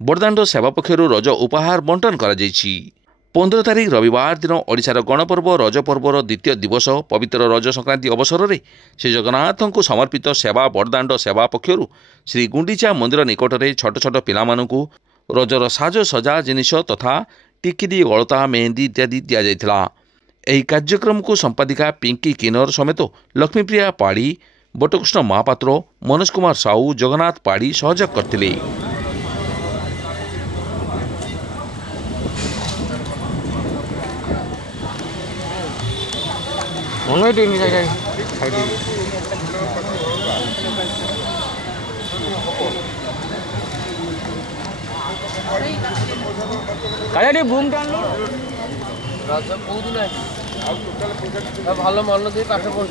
बड़दाण्ड सेवा पक्षर रज उपहार बंटन कर 15 तारिख रविवार दिन ओडिशार गणपर्व रज पर्वर द्वितीय दिवस पवित्र रज संक्रांति अवसर में श्री जगन्नाथ को समर्पित सेवा बड़दाण्ड सेवा पक्षर श्री गुंडीचा मंदिर निकट में छोट छोट पिलामानंकु रजर साज सजा जिनिष तथा टिकिरी अलता मेहंदी इत्यादि दि जाइथिला। एही कार्यक्रम को संपादिका पिंकी किन्नर समेत लक्ष्मीप्रिया पाड़ी बटकृष्ण महापात्र मनोज कुमार साहू जगन्नाथ पाड़ी सहयोग करथिले। भल मन दे पाठ पढ़